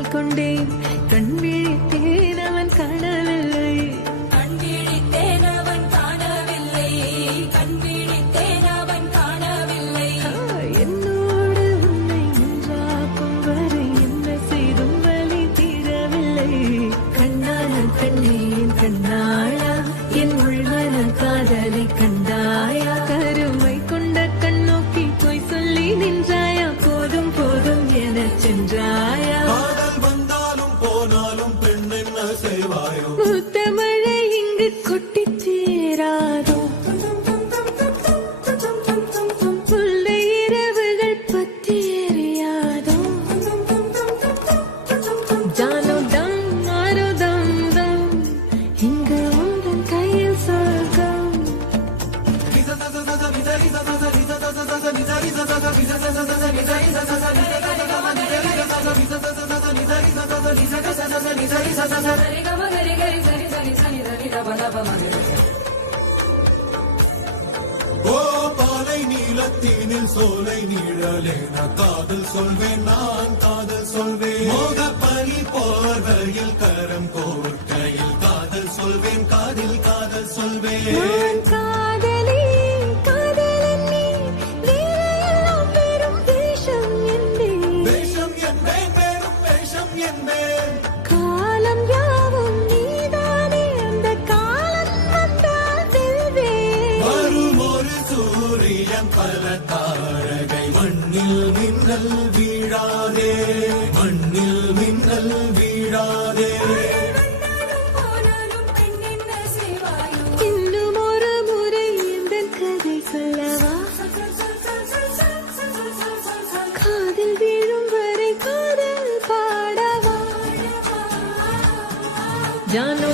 காதல் கொண்டேன் கண் விழித்தேன் அவன் காணவில்லை கண் விழித்தேன் அவன் காணவில்லை கண் விழித்தேன் அவன் காணவில்லை என்னோடு உன்னை நின்றாக்கும் வரை என்ன செய்தும் வலி தீரவில்லை கண்ணான கண்ணேன் கண்ணாளா என் உள்மன காதலை கண்டாயா கருமை கொண்ட கண்ணோக்கி போய் சொல்லி நின்றாயா போதும் போதும் என சென்றாயா காதல் வந்தாலும் போனாலும் பெண் என்ன செய்வாயோ முத்தமழை இங்கு கொட்டி சேராதோ புல்லை இரவுகள் பற்றி எறியாதோ ஜானோ தம் மாரோ தம் தம் இங்கு உந்தன் கையில் சொர்க்கம் சரி கம கரி கரி சரி சரி சரி சரி தப தப மகரி ஓ பாலை நீலத்தீனில் சோலை நீழலேன காதல் சொல்வேன் நான் காதல் சொல்வேன் மோக பனி போர்வையில் கரம் கோர்க்கையில் காதல் சொல்வேன் காதில் காதல் சொல்வேன் நான் காதலி காதலன் நீ வேலையெல்லாம் பெரும் வேஷம் என்பேன் வேஷம் என்பேன் வேறும் வேஷம் என்பேன் காலம் யாவும் நீதானே அந்த காலம் வந்தால் செல்வேன் வரும் ஒரு சூரியன் பல தாரகை மண்ணில் மின்னல் வீழாதே மண்ணில் மின்னல் வீழாதே வந்தாலும் போனாலும் பெண் என்ன செய்வாயோ இன்னும் ஒரு முறை இந்த கதை சொல்லவா காதில் வீழும் வரை காதல் பாடவா ஜானோ